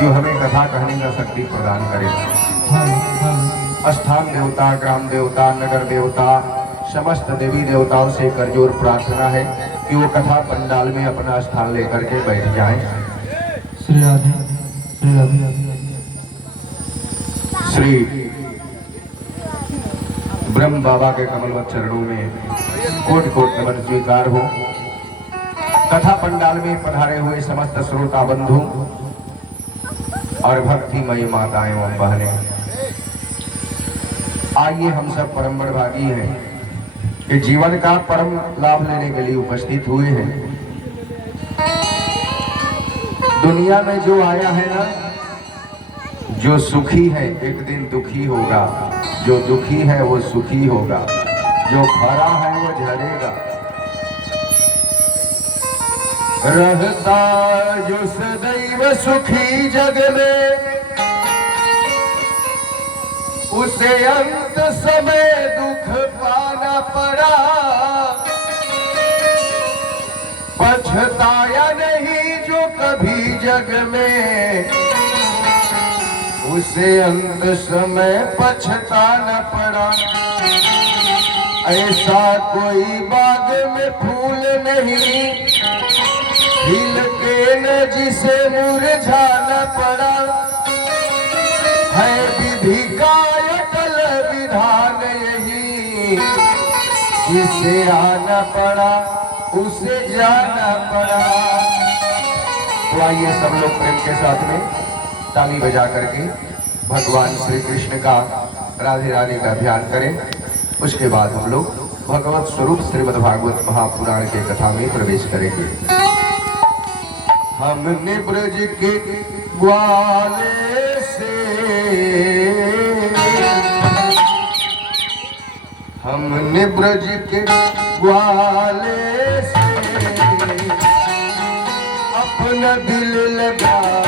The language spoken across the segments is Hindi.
जो हमें कथा कहने का शक्ति प्रदान करे। स्थान देवता, ग्राम देवता, नगर देवता, समस्त देवी देवताओं से करजोर प्रार्थना है कि वो कथा पंडाल में अपना स्थान लेकर के बैठ जाएं। श्री राधे, श्री राधे। श्री ब्रह्म बाबा के कमलवत चरणों में कोटि कोटि नमन स्वीकार हो। कथा पंडाल में पधारे हुए समस्त श्रोता बंधु और भक्तिमयी माताएं एवं बहनें, आइए हम सब परम बड़भागी हैं कि जीवन का परम लाभ लेने के लिए उपस्थित हुए हैं। दुनिया में जो आया है ना, जो सुखी है एक दिन दुखी होगा, जो दुखी है वो सुखी होगा, जो भरा है वो झरेगा। रहता जो सदैव सुखी जग में, उसे अंत समय दुख पाना पड़ा। पछताया नहीं जो कभी जग में, उसे अंत समय पछताना पड़ा। ऐसा कोई बाग में फूल नहीं खिल के न जिसे मुरझाना पड़ा। है विधि का अटल विधान यही, जिसे आना पड़ा उसे जाना पड़ा। तो आइए सब लोग प्रेम के साथ में ताली बजा करके भगवान श्री कृष्ण का, राधे रानी का ध्यान करें। उसके बाद हम लोग भगवत स्वरूप श्रीमद् भागवत महापुराण के कथा में प्रवेश करेंगे। हमने ब्रज के ग्वाले से, हमने ब्रज के ग्वाले से अपना दिल लगाया।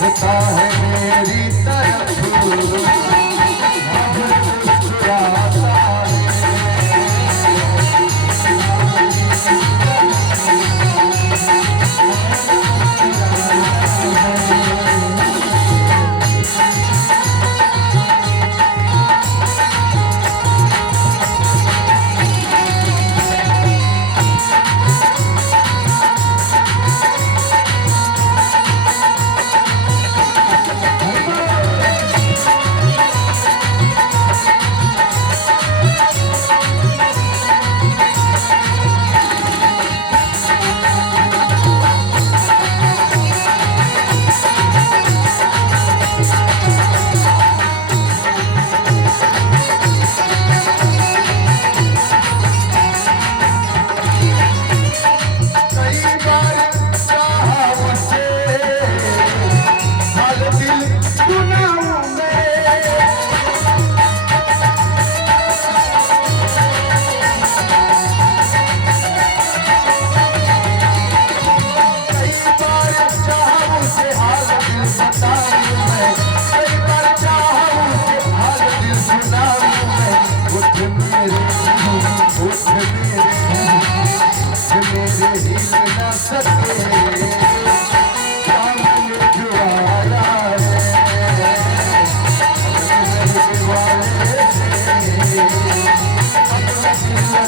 देखता है मेरी तरफ।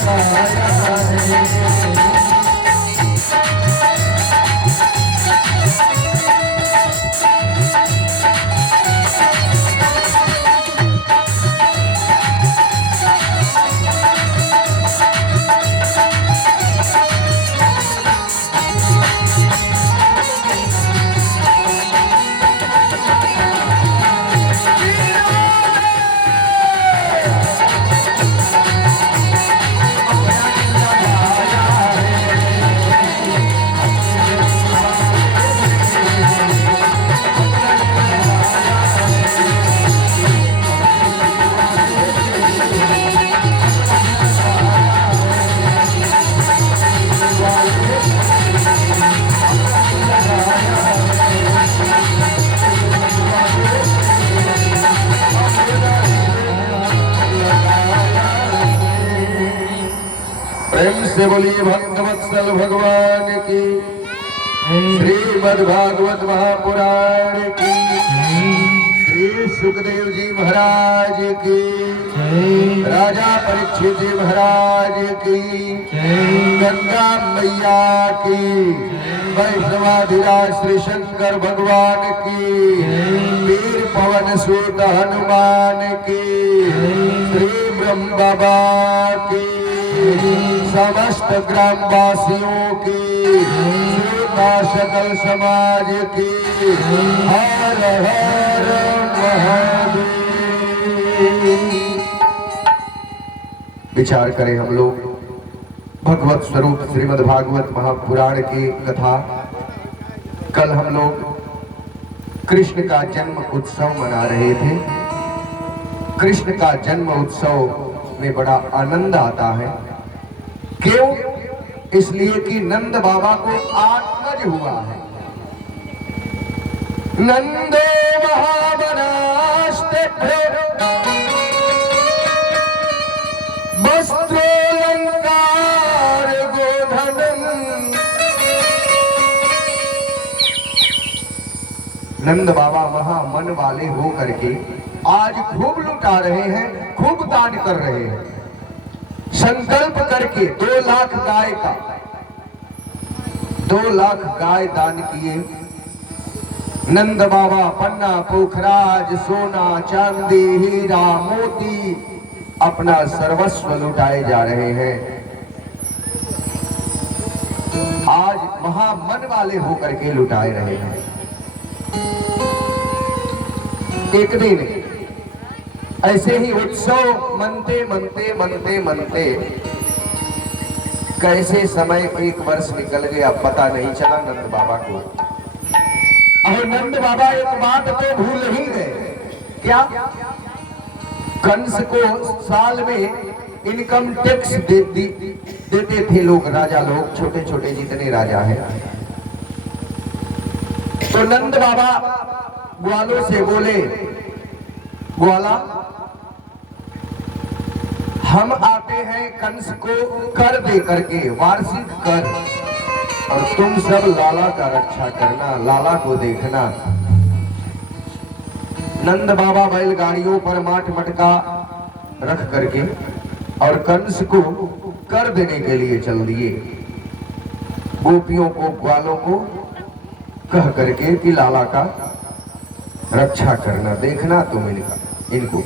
लगाया है। प्रेम से बोलिए भक्तवत्सल भगवान की, श्रीमद् भागवत महापुराण की, श्री सुखदेव जी महाराज की, राजा परीक्षित जी महाराज की, गंगा मैया की, वैष्णवाधिराज श्री शंकर भगवान की, वीर पवन सूत हनुमान की, श्री ब्रह्म बाबा की, समस्त ग्रामवासियों की, सकल समाज की, हर हर महादेव। विचार करें हम लोग भगवत स्वरूप श्रीमद् भागवत महापुराण की कथा। कल हम लोग कृष्ण का जन्म उत्सव मना रहे थे। कृष्ण का जन्म उत्सव में बड़ा आनंद आता है। क्यों? इसलिए कि नंद बाबा को आत्मज हुआ है। नंदो महामनास्ते वस्त्रोलंकार गोधनम। नंद बाबा महामन वाले हो करके आज खूब लुटा रहे हैं, खूब दान कर रहे हैं। संकल्प करके 2 लाख गाय का 2 लाख गाय दान किए। नंद बाबा पन्ना पोखराज सोना चांदी हीरा मोती अपना सर्वस्व लुटाए जा रहे हैं। आज महामन वाले होकर के लुटाए रहे हैं। एक दिन ऐसे ही उत्सव मनते मनते मनते मनते कैसे समय 1 वर्ष निकल गया, पता नहीं चला नंद बाबा को। और नंद बाबा एक बात तो भूल ही गए। क्या? कंस को साल में इनकम टैक्स देते थे लोग, राजा लोग, छोटे छोटे जितने राजा हैं। तो नंद बाबा ग्वालों से बोले, ग्वाला हम आते हैं कंस को कर दे करके, वार्षिक कर, और तुम सब लाला का रक्षा करना, लाला को देखना। नंद बाबा बैलगाड़ियों पर माट मटका रख करके और कंस को कर देने के लिए चल दिए। गोपियों को ग्वालों को कह करके कि लाला का रक्षा करना, देखना तुम इनको।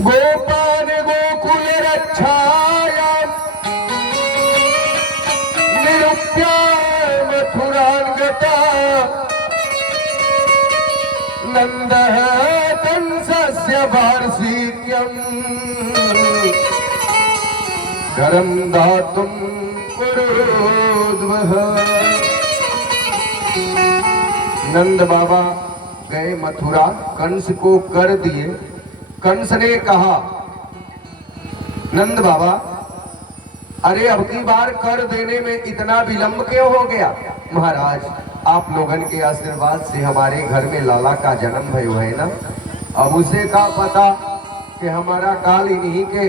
गोपान गोकुल रक्षाया निरुप्या मथुरांगता नंदः कंसस्य वार्षिक्यम् करं दातुं कुरुद्वः। नंद बाबा गए मथुरा, कंस को कर दिए। कंस ने कहा, नंद बाबा अरे अब की बार कर देने में इतना विलंब क्यों हो गया? महाराज आप लोगन के आशीर्वाद से हमारे घर में लाला का जन्म भयो है ना, अब उसे का पता कि हमारा काल इन्हीं के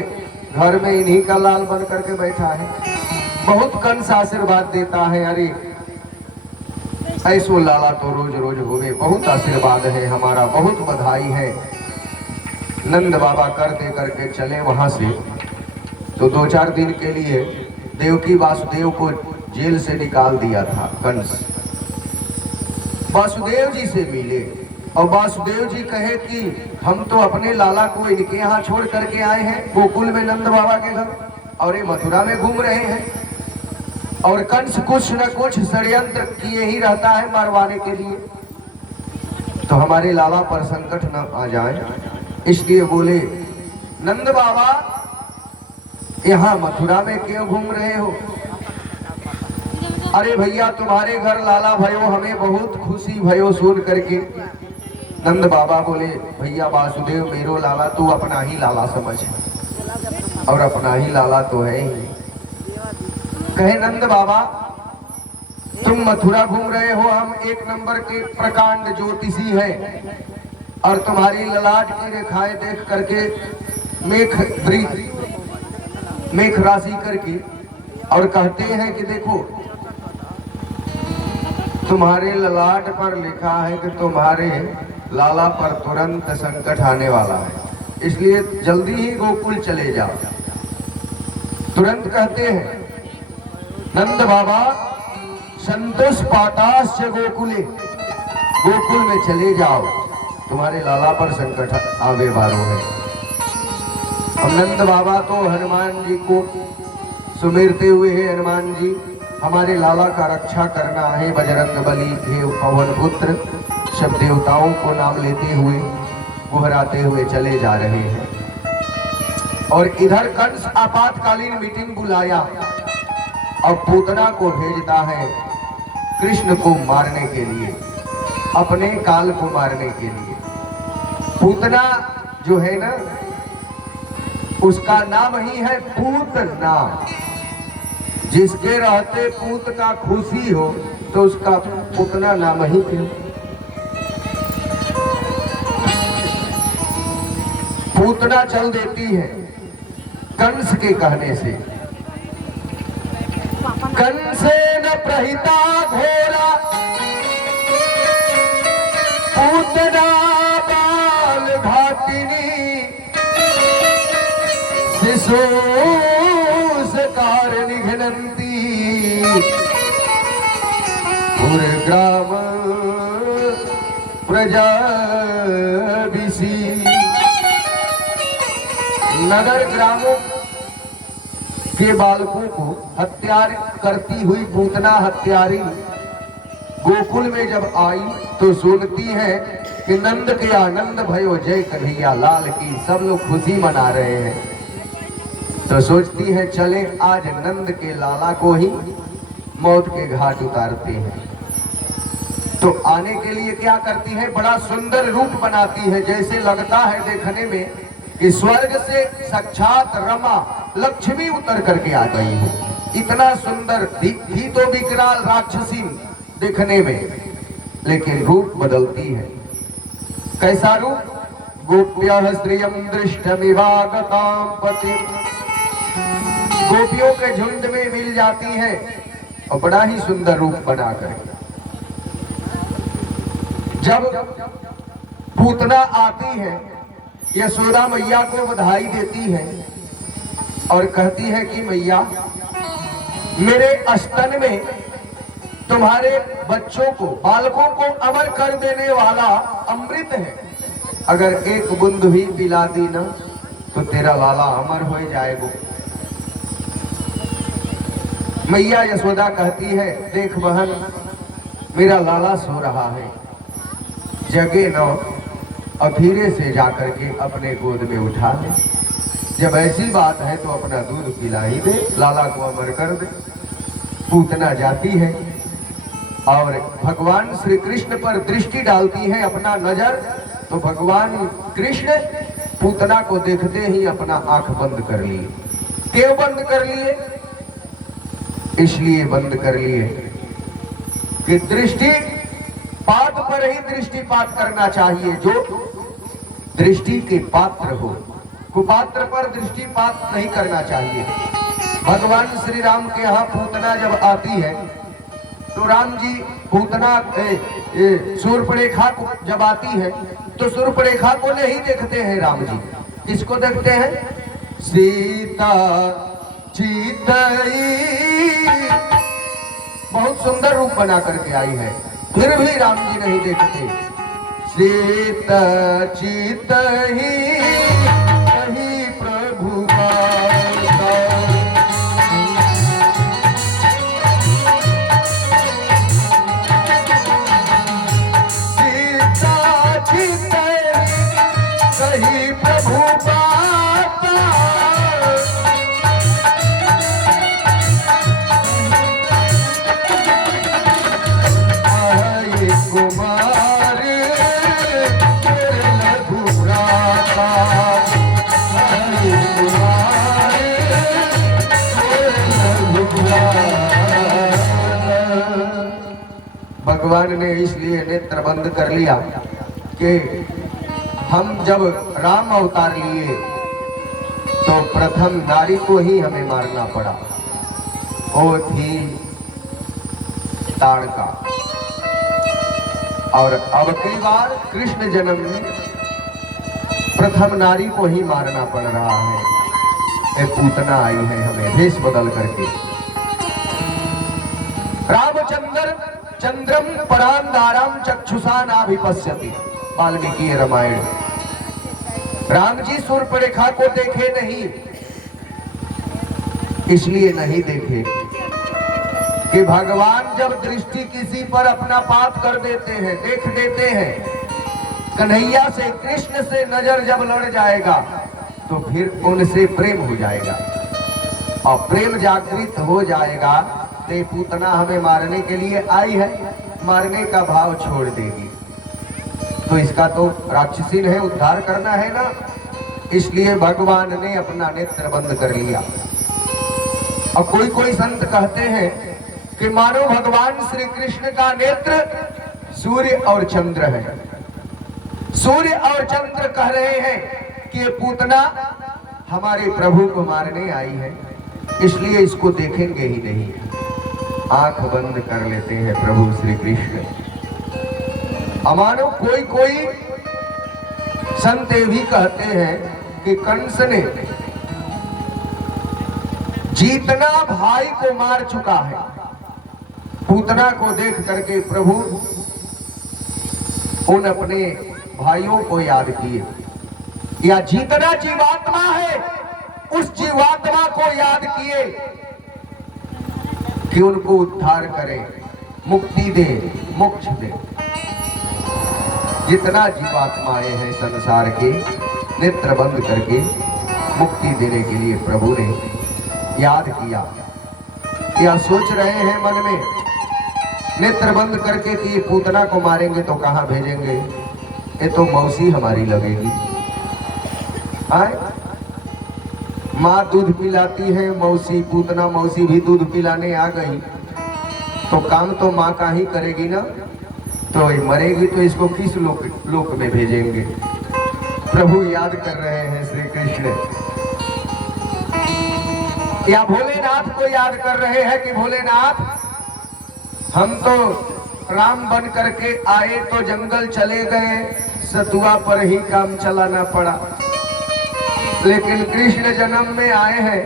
घर में इन्हीं का लाल बन करके बैठा है। बहुत कंस आशीर्वाद देता है, अरे ऐसो लाला तो रोज रोज होवे, बहुत आशीर्वाद है हमारा, बहुत बधाई है। नंद बाबा कर दे करके चले वहां से। तो 2-4 दिन के लिए देवकी वासुदेव को जेल से निकाल दिया था कंस। वासुदेव जी से मिले और वासुदेव जी कहे कि हम तो अपने लाला को इनके यहाँ छोड़ करके आए हैं गोकुल में नंद बाबा के घर, और ये मथुरा में घूम रहे हैं, और कंस कुछ न कुछ षड्यंत्र किए ही रहता है मारवाने के लिए, तो हमारे लाला पर संकट न आ जाए, इसलिए बोले नंद बाबा यहाँ मथुरा में क्यों घूम रहे हो? अरे भैया तुम्हारे घर लाला भयो, हमें बहुत खुशी भयो सुन करके। नंद बाबा बोले भैया वासुदेव मेरो लाला तू अपना ही लाला समझ, और अपना ही लाला तो है ही। कहे नंद बाबा तुम मथुरा घूम रहे हो, हम 1 नंबर के प्रकांड ज्योतिषी हैं, और तुम्हारी ललाट की रेखाएं देख करके मेघ राशि करके, और कहते हैं कि देखो तुम्हारे ललाट पर लिखा है कि तुम्हारे लाला पर तुरंत संकट आने वाला है, इसलिए जल्दी ही गोकुल चले जाओ। तुरंत कहते हैं नंद बाबा संतोष पाताश्च गोकुले, गोकुल में चले जाओ, तुम्हारे लाला पर संकट आवे वालों है। हम नंद बाबा तो हनुमान जी को सुमिरते हुए है, हनुमान जी हमारे लाला का रक्षा करना है, बजरंग बली हे पवन पुत्र, सब देवताओं को नाम लेते हुए गुहराते हुए चले जा रहे हैं। और इधर कंस आपातकालीन मीटिंग बुलाया और पूतना को भेजता है कृष्ण को मारने के लिए, अपने काल को मारने के लिए। पूतना जो है ना उसका नाम ही है पूतना, जिसके रहते पूत का खुशी हो तो उसका पूतना नाम ही क्यों। पूतना चल देती है कंस के कहने से। कंसेन प्रहिता घोरा पूतना बाल घातिनी, शिशोस्कार निघ्नन्ति पुरग्राम प्रजा विसी। नगर ग्रामों के बालकों को हत्या करती हुई पूतना हत्यारी गोकुल में जब आई तो सुनती है कि नंद के आनंद भयो जय कन्हैया लाल की, सब लोग खुशी मना रहे हैं, तो सोचती है चले आज नंद के लाला को ही मौत के घाट उतारते हैं। तो आने के लिए क्या करती है, बड़ा सुंदर रूप बनाती है, जैसे लगता है देखने में कि स्वर्ग से साक्षात रमा लक्ष्मी उतर करके आ गई है। इतना सुंदर थी तो विकराल राक्षसी देखने में, लेकिन रूप बदलती है। कैसा रूप? गोप्यः श्रियं दृष्टमिवागतां पति, गोपियों के झुंड में मिल जाती है और बड़ा ही सुंदर रूप बनाकर। जब पूतना आती है यशोदा मैया को बधाई देती है और कहती है कि मैया मेरे स्तन में तुम्हारे बच्चों को बालकों को अमर कर देने वाला अमृत है, अगर एक बूंद भी पिला दी ना तो तेरा लाला अमर हो जाएगा। मैया यशोदा कहती है देख बहन मेरा लाला सो रहा है, जगे न और धीरे से जाकर के अपने गोद में उठा ले, जब ऐसी बात है तो अपना दूध पिला ही दे, लाला को अमर कर दे। पूतना जाती है और भगवान श्री कृष्ण पर दृष्टि डालती है अपना नजर, तो भगवान कृष्ण पूतना को देखते ही अपना आंख बंद कर लिए। क्यों बंद कर लिए? इसलिए बंद कर लिए कि दृष्टि पात पर ही दृष्टिपात करना चाहिए, जो दृष्टि के पात्र हो, कुपात्र पर दृष्टिपात नहीं करना चाहिए। भगवान श्री राम के यहाँ पूतना जब आती है तो राम जी पूतना शूर्पणखा को जब आती है तो शूर्पणखा को नहीं देखते हैं राम जी, किसको देखते हैं? सीता चितई। बहुत सुंदर रूप बना करके आई है, फिर भी राम जी नहीं देखते। सीता चितई कहीं प्रभु बाता। सीता चितई कहीं प्रभु बाता। आए कुमार तेरे लघु भ्राता। आए कुमार तेरे लघु भ्राता। भगवान ने इसलिए नेत्र बंद कर लिया कि हम जब राम अवतार लिए तो प्रथम नारी को ही हमें मारना पड़ा। वो थी ताड़का। और अब कई बार कृष्ण जन्म में प्रथम नारी को ही मारना पड़ रहा है। एक पूतना आई है हमें भेष बदल करके। रामचंद्र चंद्रम परांधाराम चक्षुषा नाभिपश्यति। वाल्मीकि रामायण। राम जी सूर्पणखा को देखे नहीं, इसलिए नहीं देखे कि भगवान जब दृष्टि किसी पर अपना पात कर देते हैं, देख देते हैं, कन्हैया से कृष्ण से नजर जब लड़ जाएगा तो फिर उनसे प्रेम हो जाएगा और प्रेम जागृत हो जाएगा तो ये पूतना हमें मारने के लिए आई है, मारने का भाव छोड़ देगी। तो इसका तो राक्षसीन है, उद्धार करना है ना, इसलिए भगवान ने अपना नेत्र बंद कर लिया। और कोई कोई संत कहते हैं कि मानो भगवान श्री कृष्ण का नेत्र सूर्य और चंद्र है। सूर्य और चंद्र कह रहे हैं कि ये पूतना हमारे प्रभु को मारने आई है, इसलिए इसको देखेंगे ही नहीं। आंख बंद कर लेते हैं प्रभु श्री कृष्ण। अमानो कोई कोई संत ये भी कहते हैं कि कंस ने जीतना भाई को मार चुका है। पूतना को देख करके प्रभु उन अपने भाइयों को याद किए, या जीतना जीवात्मा है उस जीवात्मा को याद किए कि उनको उद्धार करे, मुक्ति दे, मोक्ष दे। जितना जीवात्माएं हैं संसार के, नेत्र बंद करके मुक्ति देने के लिए प्रभु ने याद किया। या सोच रहे हैं मन में नेत्र बंद करके कि ये पूतना को मारेंगे तो कहां भेजेंगे, ये तो मौसी हमारी लगेगी। आए माँ दूध पिलाती है, मौसी पूतना मौसी भी दूध पिलाने आ गई तो काम तो माँ का ही करेगी ना, तो ये मरेगी तो इसको किस लोक में भेजेंगे। प्रभु याद कर रहे हैं श्री कृष्ण, या भोलेनाथ को याद कर रहे हैं कि भोलेनाथ हम तो राम बन करके आए तो जंगल चले गए, सतुआ पर ही काम चलाना पड़ा, लेकिन कृष्ण जन्म में आए हैं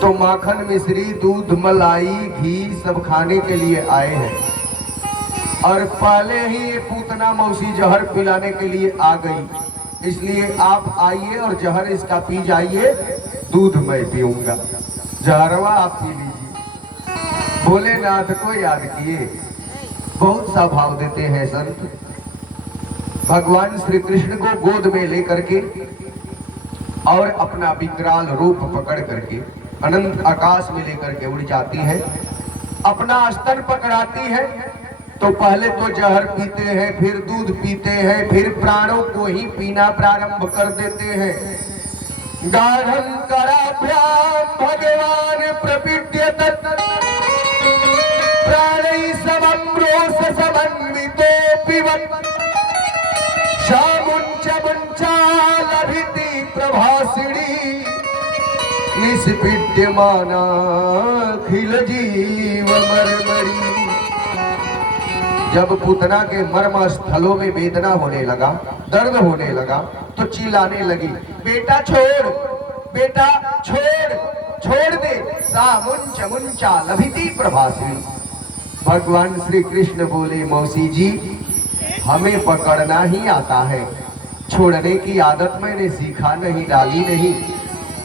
तो माखन मिश्री दूध मलाई घी सब खाने के लिए आए हैं। और पहले ही ये पूतना मौसी जहर पिलाने के लिए आ गई, इसलिए आप आइए और जहर इसका पी जाइए, दूध मैं पीऊंगा, जहरवा आप पी लीजिए। भोलेनाथ को याद किए। बहुत सा भाव देते हैं संत। भगवान श्री कृष्ण को गोद में लेकर के और अपना विकराल रूप पकड़ करके अनंत आकाश में लेकर के उड़ जाती है। अपना स्तन पकड़ाती है तो पहले तो जहर पीते हैं, फिर दूध पीते हैं, फिर प्राणों को ही पीना प्रारंभ कर देते हैं। गाढ़ं कराभ्याम भगवान प्रपीड्यत प्राणै समम्रोष समन्वितो पिबत् शामुञ्च मुञ्चालभिति प्रभासिणी निष्पीड्यमाना खिल जीव मरमरी। जब पूतना के मर्म स्थलों में वेदना होने लगा, दर्द होने लगा तो चिल्लाने लगी, बेटा छोड़, बेटा छोड़ दे, सा मुंच मुंचा लभिति प्रभासी। भगवान श्री कृष्ण बोले, मौसी जी हमें पकड़ना ही आता है, छोड़ने की आदत मैंने सीखा नहीं, डाली नहीं।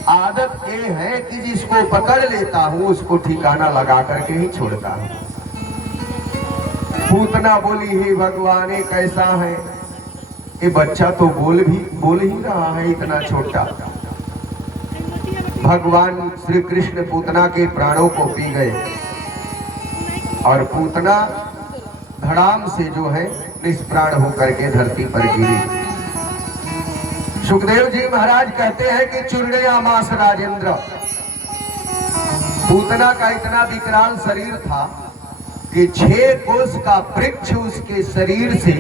आदत ये है कि जिसको पकड़ लेता हूं उसको ठिकाना लगा करके ही छोड़ता हूं। पूतना बोली, हे भगवान ये कैसा है, ये बच्चा तो बोल ही रहा है, इतना छोटा। भगवान श्री कृष्ण पूतना के प्राणों को पी गए और पूतना धड़ाम से जो है निष्प्राण होकर के धरती पर गिरी। सुखदेव जी महाराज कहते हैं कि चूर्णयामास राजेंद्र, पूतना का इतना विकराल शरीर था कि 6 कोस का वृक्ष उसके शरीर से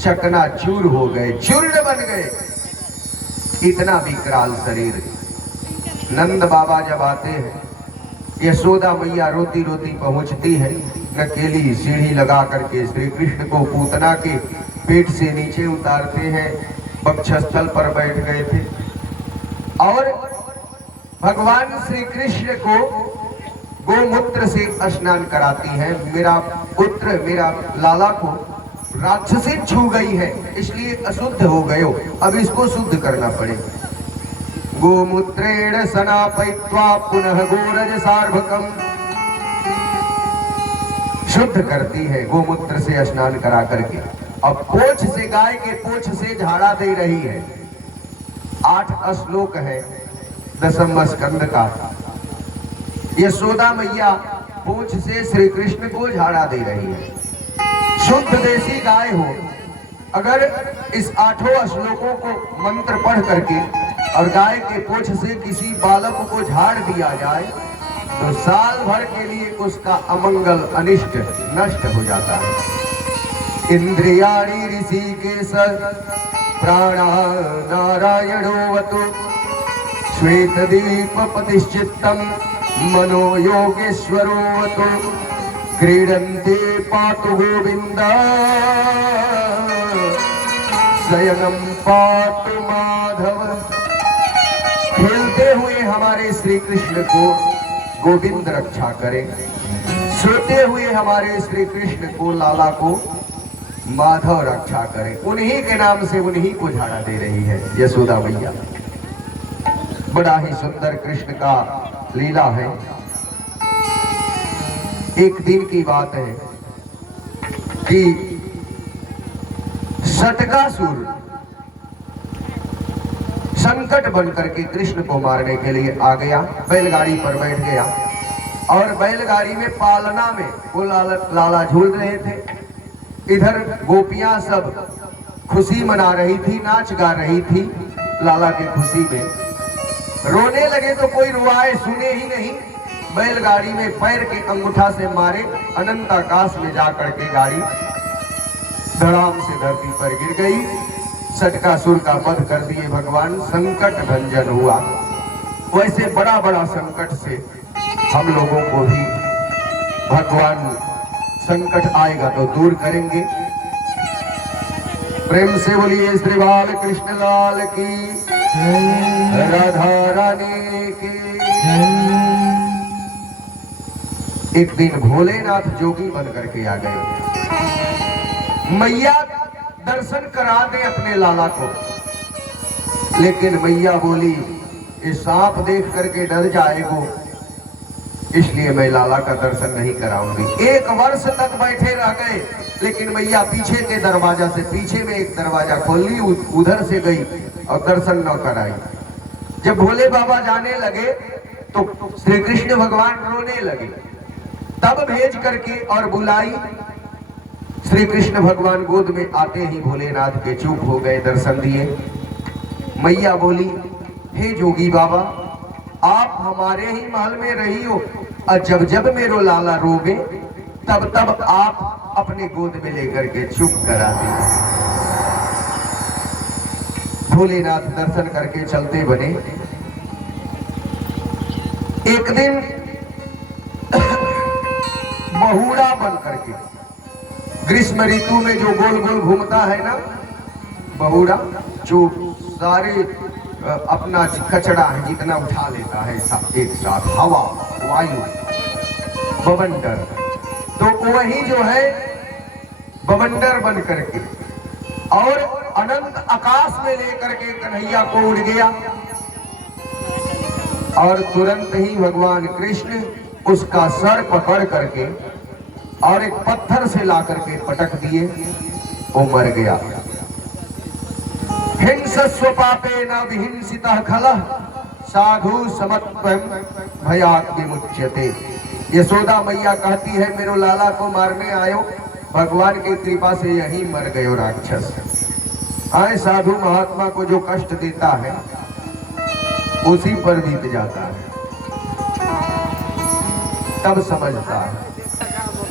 चकनाचूर हो गए, चूर्ण बन गए, इतना विकराल शरीर। नंद बाबा जब आते हैं, यशोदा मैया रोती रोती पहुंचती है, अकेली सीढ़ी लगा करके श्री कृष्ण को पूतना के पेट से नीचे उतारते हैं, वक्षस्थल पर बैठ गए थे और भगवान श्री कृष्ण को गोमूत्र से स्नान कराती है। मेरा पुत्र, मेरा लाला को राक्षसी छू गई है, इसलिए अशुद्ध हो गए हो, अब इसको शुद्ध करना पड़े। गोमूत्रेण स्नापयित्वा पुनः गोरज सार्वकम, शुद्ध करती है गोमूत्र से स्नान करा करके। अब पोछ से, गाय के पोछ से झाड़ा दे रही है। 8 श्लोक है 10वें स्कंद का। यशोदा मैया पोछ से श्री कृष्ण को झाड़ा दे रही है। शुद्ध देसी गाय हो, अगर इस 8 श्लोकों को मंत्र पढ़ करके और गाय के पोछ से किसी बालक को झाड़ दिया जाए तो साल भर के लिए उसका अमंगल अनिष्ट नष्ट हो जाता है। इंद्रियाणि ऋषिकेश प्राणा नारायणोऽवतु श्वेतदीप पतिश्चित्तम मनो योगेश्वरोऽवतु क्रीडन्ते पातु गोविंद शयनं पातु माधव। खेलते हुए हमारे श्री कृष्ण को गोविंद रक्षा करे, सोते हुए हमारे श्री कृष्ण को, लाला को माधव रक्षा करे। उन्हीं के नाम से उन्हीं को झाड़ा दे रही है यशोदा मैया। बड़ा ही सुंदर कृष्ण का लीला है। एक दिन की बात है कि शतकासुर संकट बनकर के कृष्ण को मारने के लिए आ गया, बैलगाड़ी पर बैठ गया और बैलगाड़ी में पालना में वो लाला झूल रहे थे। इधर गोपियां सब खुशी मना रही थी, नाच गा रही थी लाला की खुशी में। रोने लगे तो कोई रुआए सुने ही नहीं। बैलगाड़ी में पैर के अंगूठा से मारे, अनंत आकाश में जाकर के गाड़ी धड़ाम से धरती पर गिर गई। शतकासुर का वध कर दिए भगवान, संकट भंजन हुआ। वैसे बड़ा बड़ा संकट से हम लोगों को भी भगवान संकट आएगा तो दूर करेंगे। प्रेम से बोलिए श्री बाल कृष्ण लाल की, राधा रानी की। एक दिन भोलेनाथ जोगी बन करके आ गए। मैया दर्शन करा दे अपने लाला को, लेकिन मैया बोली ये सांप देख करके डर जाएगो, इसलिए मैं लाला का दर्शन नहीं कराऊंगी। 1 वर्ष तक बैठे रह गए, लेकिन मैया पीछे के दरवाजा से, पीछे में एक दरवाजा खोल ली, उधर से गई और दर्शन न कराई। जब भोले बाबा जाने लगे तो श्री कृष्ण भगवान रोने लगे। तब भेज करके और बुलाई। श्री कृष्ण भगवान गोद में आते ही भोलेनाथ के चुप हो गए, दर्शन दिए। मैया बोली, हे जोगी बाबा, आप हमारे ही महल में रही हो और जब जब मेरो लाला रोवे तब तब आप अपने गोद में लेकर के चुप करा दी। भोलेनाथ दर्शन करके चलते बने। एक दिन बहुड़ा बन करके, ग्रीष्म ऋतु में जो गोल गोल घूमता है ना बहुड़ा, जो सारे अपना कचरा है जितना उठा लेता है एक साथ, हवा, वायु, बवंडर, तो वही जो है बवंडर बन करके और अनंत आकाश में लेकर के कन्हैया को उड़ गया। और तुरंत ही भगवान कृष्ण उसका सर पकड़ करके और एक पत्थर से ला करके पटक दिए, वो मर गया। हिंसस्व पापेन विहिंसितः खलः साधु समत्वं भयात् विमुच्यते। यशोदा मैया कहती है मेरे लाला को मारने आयो, भगवान की कृपा से यही मर गयो राक्षस। आए साधु महात्मा को जो कष्ट देता है उसी पर बीत जाता है, तब समझता है।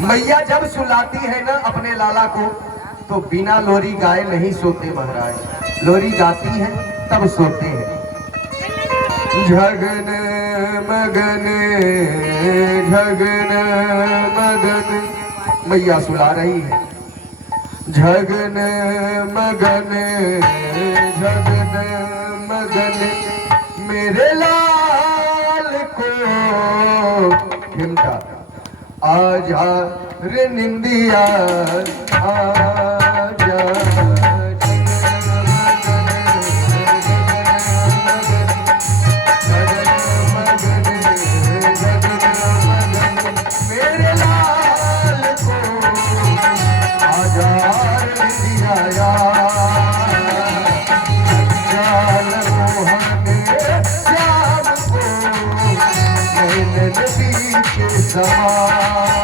मैया जब सुलाती है ना अपने लाला को तो बिना लोरी गाए नहीं सोते महाराज, लोरी गाती है तब सोते हैं। झगन मगन झगन मगन, मैया सुला रही है। झगन मगन झगन मगन मेरे लाल को हिमटा आजा रे निंदिया आजा। मेरे लाल को आजा रे निंदिया जान मोहन श्याम को मैंने नदी के समान।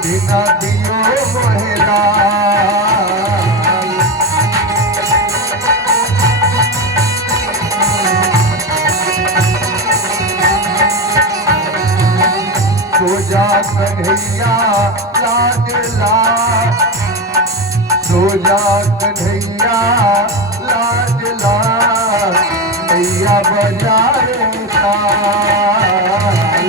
बिना दियो मोहरा सो जा कन्हैया लाडला, सो जा कन्हैया लाडला, मैया बजाए ताल।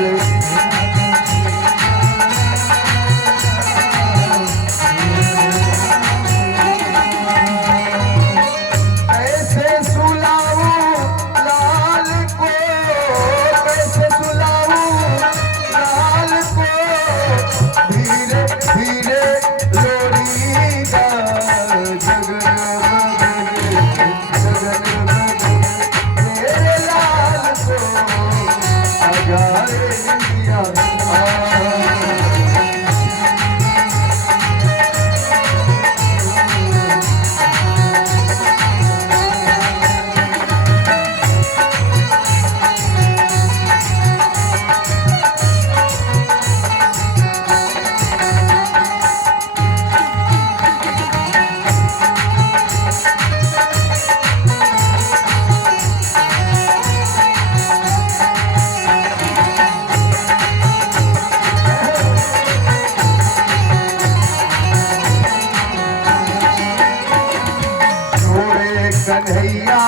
कन्हैया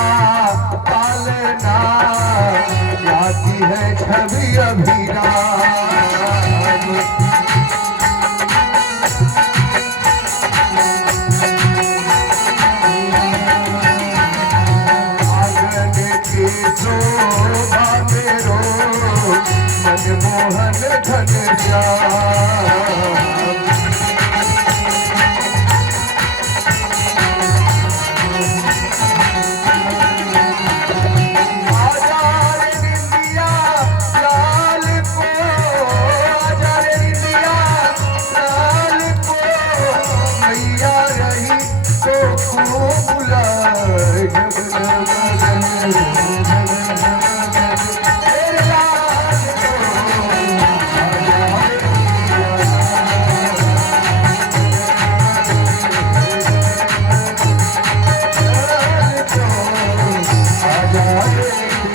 पालना जाती है छवि अभिराम। आंगन के शोभा मेरो मनमोहन घनश्याम।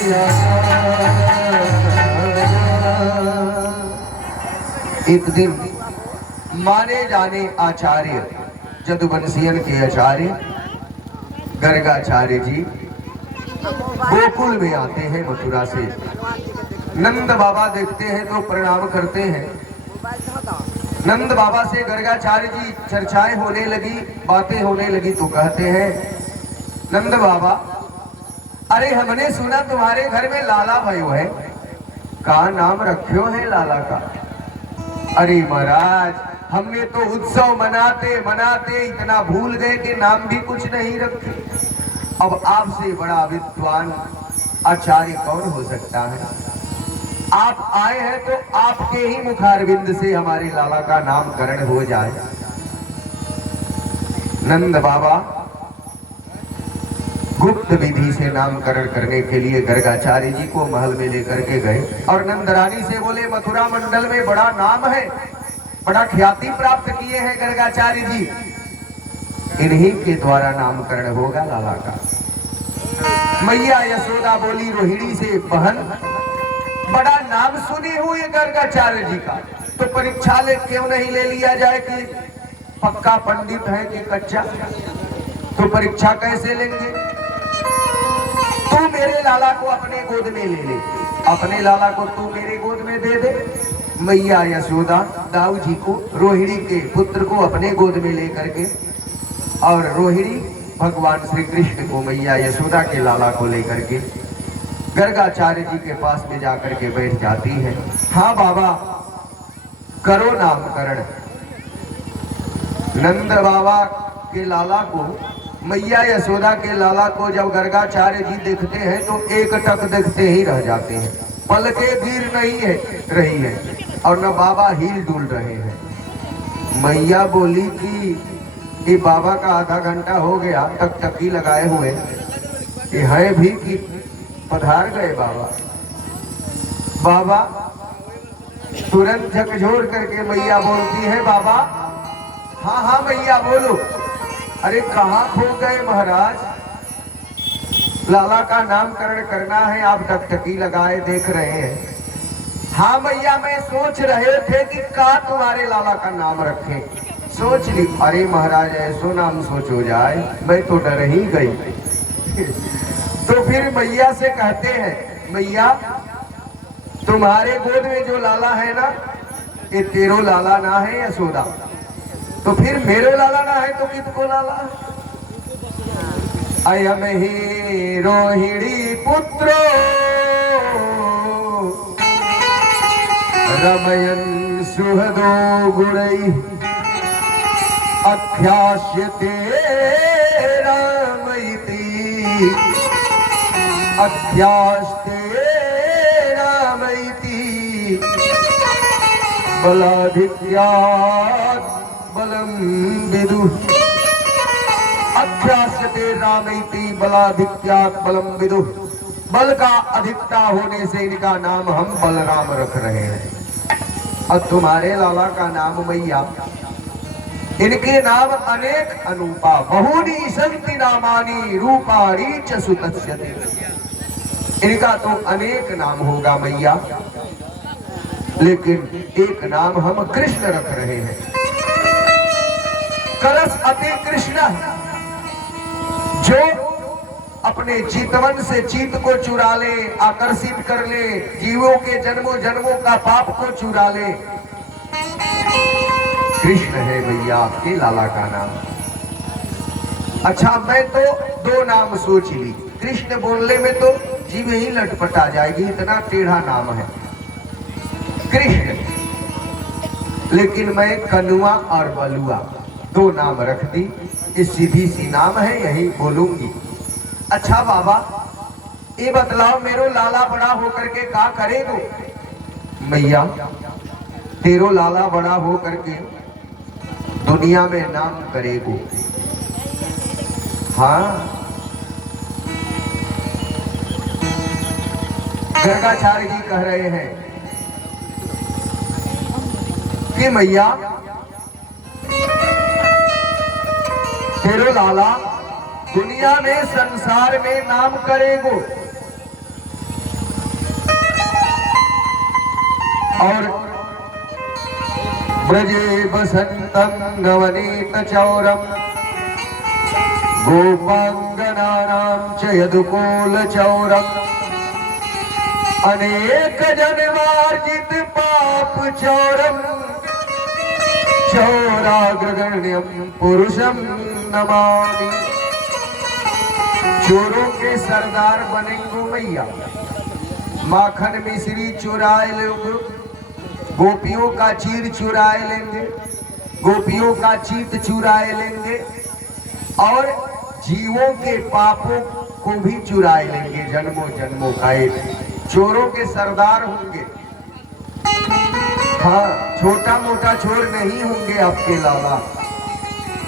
Yeah. एक दिन माने जाने आचार्य जदुवंशियन के आचार्य गर्गाचार्य जी गोकुल में आते हैं मथुरा से। नंद बाबा देखते हैं तो प्रणाम करते हैं। नंद बाबा से गर्गाचार्य जी चर्चाएं होने लगी, बातें होने लगी तो कहते हैं, नंद बाबा, अरे हमने सुना तुम्हारे घर में लाला भयो है, का नाम रखियो है लाला का? अरे महाराज, हमने तो उत्सव मनाते मनाते इतना भूल गए कि नाम भी कुछ नहीं रखे। अब आपसे बड़ा विद्वान आचार्य कौन हो सकता है? आप आए हैं तो आपके ही मुखारविंद से हमारे लाला का नामकरण हो जाए। नंद बाबा गुप्त विधि से नामकरण करने के लिए गर्गाचार्य जी को महल में लेकर के गए और नंद रानी से बोले, मथुरा मंडल में बड़ा नाम है, बड़ा ख्याति प्राप्त किए हैं गर्गाचार्य जी, इन्हीं के द्वारा नामकरण होगा लाला का। मैया यशोदा बोली रोहिणी से, बहन बड़ा नाम सुनी हुई गर्गाचार्य जी का, तो परीक्षा ले क्यों नहीं ले लिया जाए कि पक्का पंडित है कि कच्चा? तो परीक्षा कैसे लेंगे? तू मेरे लाला को अपने गोद में ले ले, अपने लाला को तू मेरे गोद में दे दे। मैया यशोदा दाऊ जी को, रोहिणी के पुत्र को अपने गोद में लेकर के, और रोहिणी भगवान श्री कृष्ण को, मैया यशोदा के लाला को लेकर के गर्गाचार्य जी के पास में जाकर के बैठ जाती है। हाँ बाबा, करो नामकरण। नंद बाबा के लाला को, मैया यशोदा के लाला को जब गर्गाचार्य जी देखते हैं तो एक टक देखते ही रह जाते हैं, पलके गिर नहीं है रही है और न बाबा हिल डुल रहे हैं। मैया बोली कि ये बाबा का आधा घंटा हो गया टकटकी लगाए हुए, ये है भी कि पधार गए बाबा। बाबा तुरंत झकझोर करके मैया बोलती है, बाबा हाँ हाँ मैया बोलो। अरे कहाँ खो गए महाराज, लाला का नामकरण करना है, आप टकटकी लगाए देख रहे हैं। हाँ मैया, मैं सोच रहे थे कि का तुम्हारे लाला का नाम रखें, सोच ली। अरे महाराज, ऐसो नाम सोचो जाए, मैं तो डर ही गई। तो फिर मैया से कहते हैं, मैया तुम्हारे गोद में जो लाला है ना, ये तेरो लाला ना है यशोदा, तो फिर मेरे लाला ना है तो किसको लाला? अयम ही रोहिणी पुत्रो रमयन सुहदो गुणै अख्यास्यते रामैति अख्यास्ते रामैति बलाधिक्यात् बलम विदु। अख्यास्यते रामैति बलाधिक्यात् बलम विदु। बल का अधिकता होने से इनका नाम हम बलराम रख रहे हैं। और तुम्हारे लाला का नाम मैया, इनके नाम अनेक अनूपा, बहुनी संति नामानी रूपाणी च सुतस्यते। इनका तो अनेक नाम होगा मैया, लेकिन एक नाम हम कृष्ण रख रहे हैं। कलश अति कृष्ण, जो अपने चितवन से चित को चुरा ले, आकर्षित कर ले, जीवों के जन्मों जन्मों का पाप को चुरा ले, कृष्ण है भैया आपके लाला का नाम। अच्छा, मैं तो दो नाम सोच ली, कृष्ण बोलने में तो जीव ही लटपटा जाएगी, इतना टेढ़ा नाम है कृष्ण। लेकिन मैं कनुआ और बलुआ दो नाम रख दी, ये सीधी सी नाम है, यही बोलूंगी। अच्छा बाबा, ये बतलाओ, मेरो लाला बड़ा होकर के का करेगो? मैया, तेरो लाला बड़ा हो करके दुनिया में नाम करेगो। हाँ, गर्गाचार्य जी कह रहे हैं कि मैया, तेरो लाला दुनिया में संसार में नाम करेगो, और ब्रजे वसन्तं नवनीतचौरं गोपाङ्गनानां च यदुकूलचौरम् अनेक जन्मार्जित पाप चौरम चौराग्रगण्यम पुरुषम नमामि। चोरों के सरदार बनेंगे मैया, माखन मिश्री चुराए लोगे, गोपियों का चीर चुराए लेंगे, गोपियों का चीत चुराए लेंगे और जीवों के पापों को भी चुराए लेंगे। जन्मों जन्मों का एक चोरों के सरदार होंगे। हाँ, छोटा मोटा चोर नहीं होंगे आपके लाला,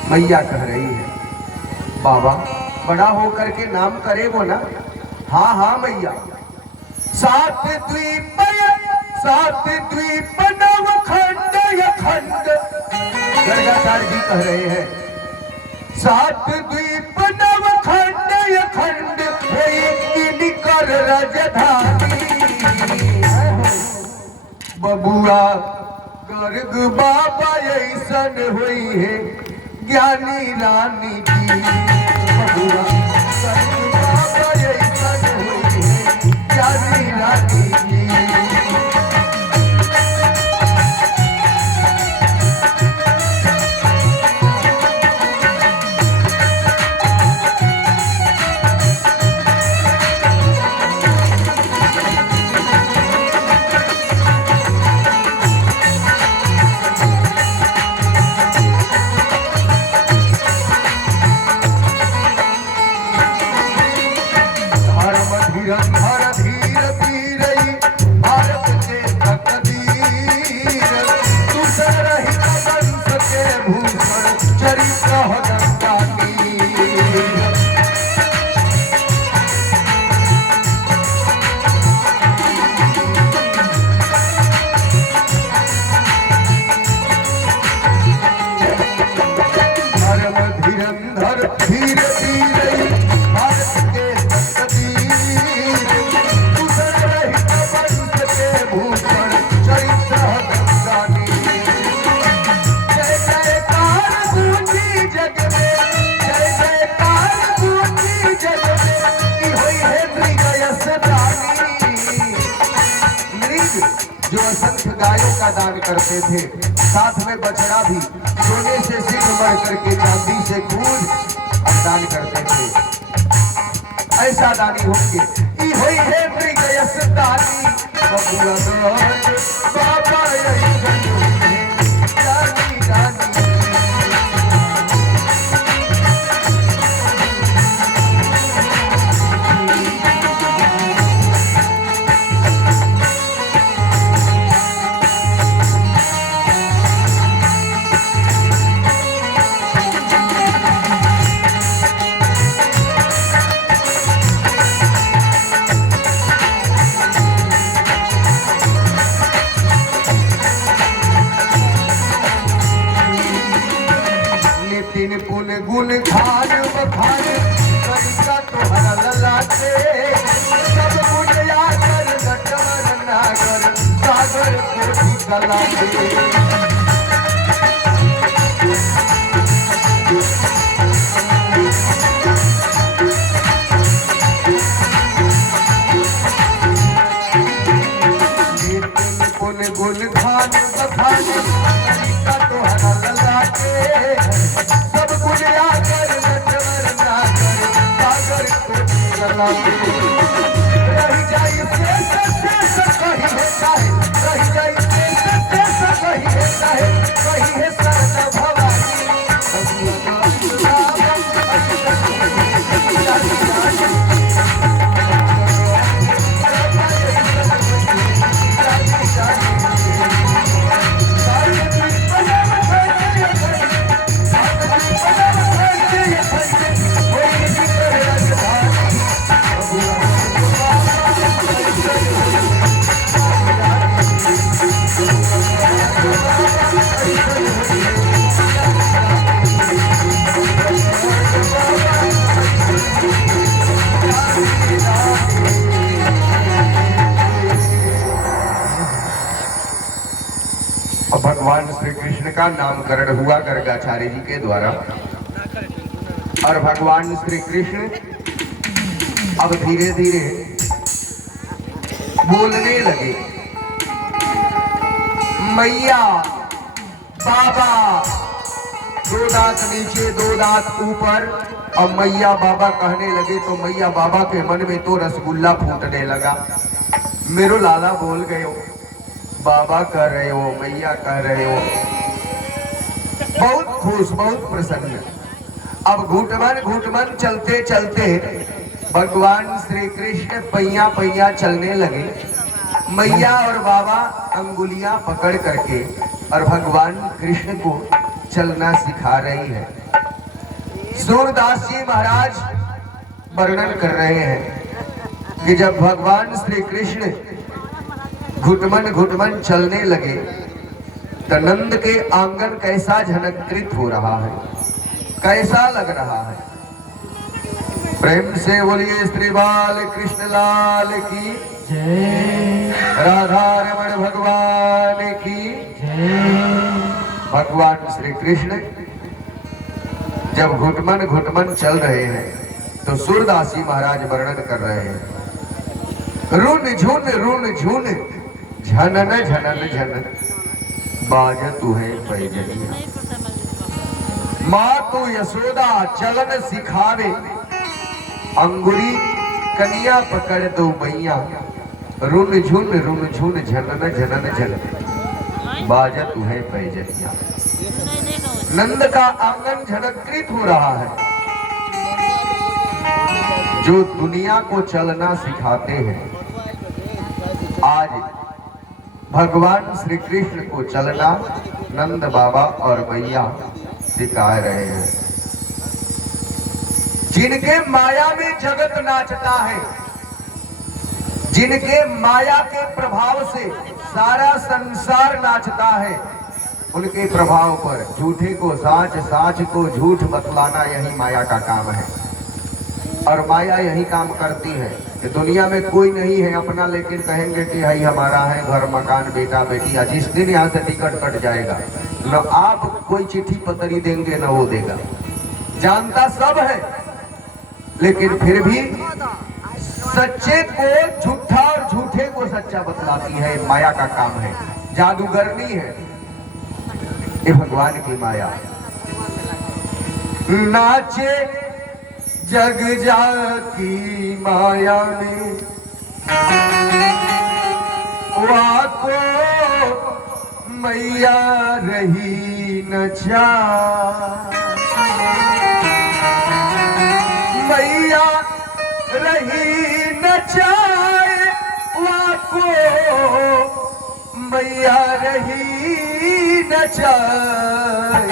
मैया कह रही है। बाबा बड़ा होकर के नाम करे वो ना। हाँ हाँ मैया। सात द्वीप नव खंड खंड, गर्गाचार्य जी कह रहे हैं। सात द्वीप नव खंड खंड कर राजधानी, बबुआ गर्ग बाबा ऐसन हुई है ज्ञानी रानी की। बबुआ गर्ग बाबा ऐसन हुई है ज्ञानी रानी की। जो असंख्य गायों का दान करते थे, साथ में बछड़ा भी सोने से सिर मर करके चांदी से खून दान करते थे। ऐसा दानी होंगे। ई होई है मृग यस दानी, बबुआ दान बाबा यही गंजू है रानी रानी। गुण खान बखान कनिका तोहरा ललाटे, सब गुण याकर नटवर नागर सागर कोठी कलाटे। गुण खान बखान कनिका तोहरा ललाटे, सब गुण याकर नटवर नागर सागर कोठी कलाटे। रही जाई से कही है काहे, रही जाई से कही है काहे, कही है सरदा भवानी। Oh, जिसका नामकरण हुआ गर्गाचार्य जी के द्वारा। और भगवान श्री कृष्ण अब धीरे धीरे बोलने लगे। मैया बाबा, दो दांत नीचे दो दांत ऊपर। अब मैया बाबा कहने लगे तो मैया बाबा के मन में तो रसगुल्ला फूटने लगा। मेरो लाला बोल गए हो, बाबा कह रहे हो, मैया कह रहे हो। बहुत खुश, बहुत प्रसन्न। अब घुटमन चलते चलते भगवान श्री कृष्ण पैया पैया चलने लगे। मैया और बाबा अंगुलियां पकड़ करके और भगवान कृष्ण को चलना सिखा रही है। सूरदास जी महाराज वर्णन कर रहे हैं कि जब भगवान श्री कृष्ण घुटमन चलने लगे तो नंद के आंगन कैसा झनकृत हो रहा है, कैसा लग रहा है। प्रेम से बोलिए श्री बाल कृष्ण लाल की जय, राधा रमण भगवान की जय। भगवान श्री कृष्ण जब घुटमन चल रहे हैं तो सूरदास जी महाराज वर्णन कर रहे हैं। रुन झुन झनन झनन झनन बाजत है पैजनिया। माँ तो यशोदा चलन सिखावे, अंगुरी कनिया पकड़ दो मैया। रुन झुन झनन झनन झन बाजत है पैजनिया। नंद का आंगन झनकृत हो रहा है। जो दुनिया को चलना सिखाते हैं, आज भगवान श्री कृष्ण को चलना नंद बाबा और मैया सिखा रहे हैं। जिनके माया में जगत नाचता है, जिनके माया के प्रभाव से सारा संसार नाचता है, उनके प्रभाव पर झूठे को साच, साच को झूठ बतलाना यही माया का काम है। और माया यही काम करती है कि दुनिया में कोई नहीं है अपना, लेकिन कहेंगे कि यही हमारा है, घर मकान बेटा बेटिया। जिस दिन यहाँ से टिकट कट जाएगा न आप कोई चिट्ठी पत्री देंगे न वो देगा। जानता सब है, लेकिन फिर भी सच्चे को झूठा और झूठे को सच्चा बतलाती है। माया का काम है, जादूगरनी है ये भगवान की माया। नाचे जग जाकी माया में वाको मैया रही न जाए। मैया रही न जाए वाको मैया रही न जाए।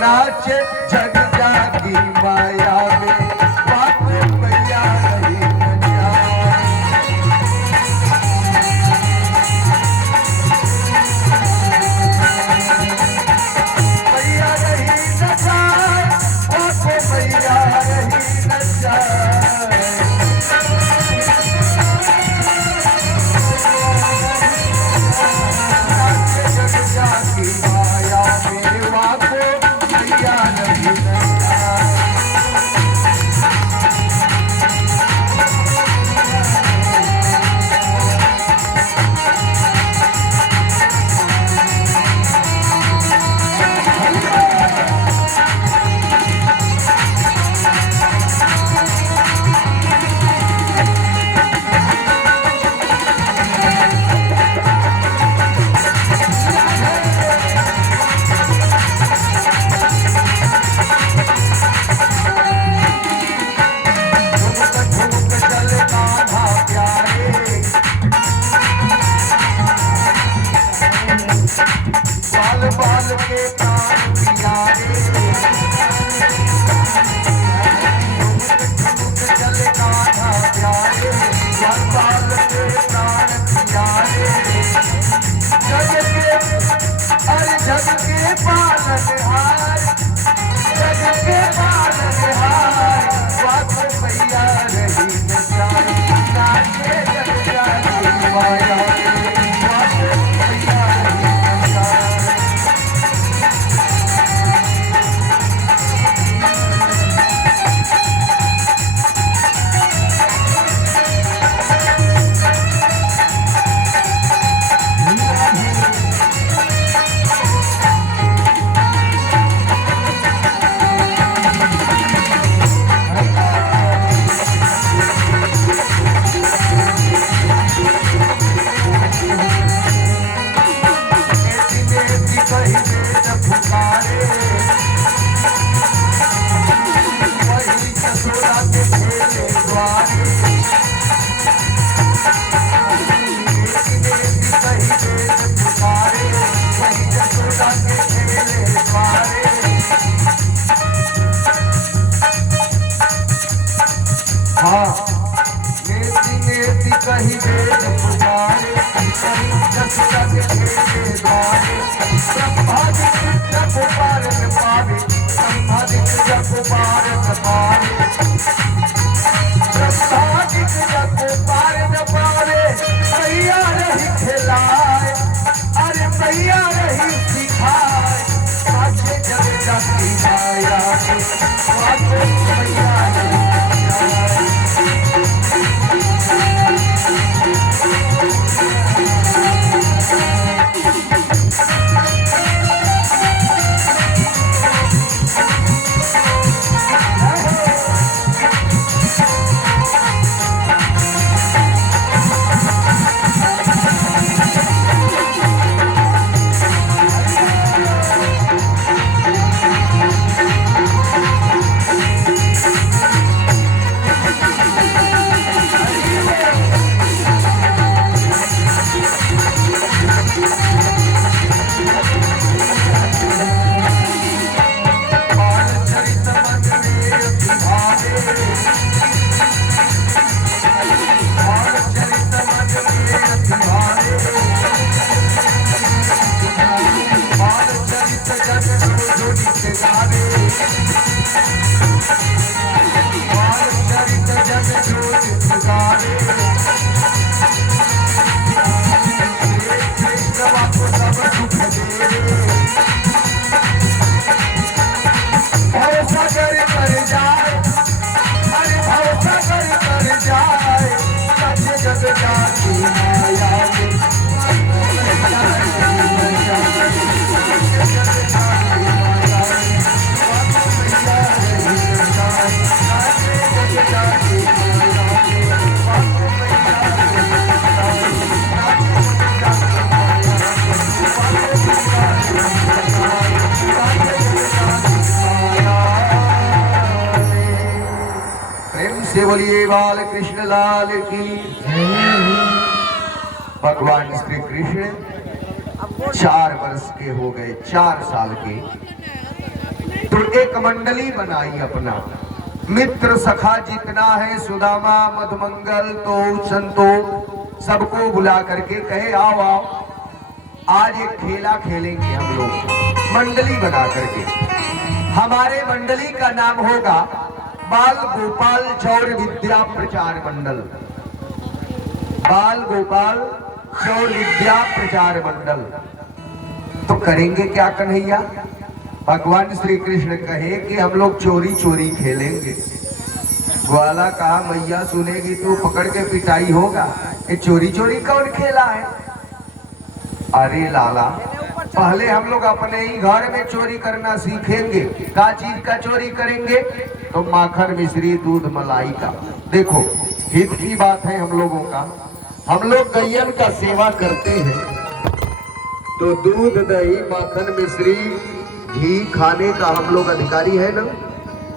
नाचे जग जागी माया में वाको मैया रही न जाए। मैया रही न जाए वाको मैया रही न जाए। जग जागी माया में वाको मैया रही न जाए। कहीं वेद पुकारे, कहीं जस तक के द्वारे। ब्रह्मादिक जप पार न पावे, ब्रह्मादिक जप पार न पावे, ब्रह्मादिक जप पार न पावे। मैया रही खिलाए, अरे मैया रही सिखाए, साचे जग जाती माया के, साचे मैया रही सिखाए। से बोलिए बाल कृष्ण लाल की। भगवान श्री कृष्ण 4 वर्ष के हो गए, 4 साल के, तो एक मंडली बनाई अपना। मित्र सखा जितना है, सुदामा मधुमंगल तो संतोष सबको बुला करके कहे आओ आओ, आज एक खेला खेलेंगे हम लोग, मंडली बना करके। हमारे मंडली का नाम होगा बाल गोपाल चौर विद्या प्रचार मंडल। बाल गोपाल चौर विद्या प्रचार मंडल। तो करेंगे क्या कन्हैया? भगवान श्री कृष्ण कहे कि हम लोग चोरी चोरी खेलेंगे। ग्वाला कहा मैया सुनेगी तो पकड़ के पिटाई होगा, ये चोरी चोरी कौन खेला है? अरे लाला, पहले हम लोग अपने ही घर में चोरी करना सीखेंगे। क्या चीज का चोरी करेंगे? तो माखन मिश्री दूध मलाई का। देखो हित की बात है हम लोगों का, हम लोग गैयन का सेवा करते हैं, तो दूध दही माखन मिश्री घी खाने का हम लोग अधिकारी है ना।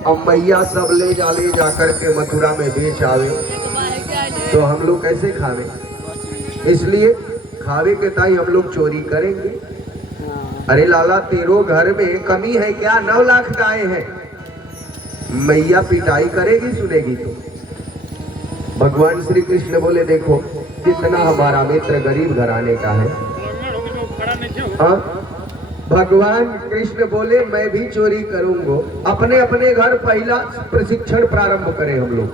अब मैया सब ले जा करके मथुरा में बेच आवे, तो हम लोग कैसे खावे? इसलिए खावे के ताई हम लोग चोरी करेंगे। अरे लाला, तेरो घर में कमी है क्या? 9 लाख गाय है, मैया पिटाई करेगी सुनेगी तो? भगवान श्री कृष्ण बोले देखो कितना हमारा मित्र गरीब घराने का है। हाँ, भगवान कृष्ण बोले मैं भी चोरी करूंगा। अपने अपने घर पहला प्रशिक्षण प्रारंभ करें हम लोग।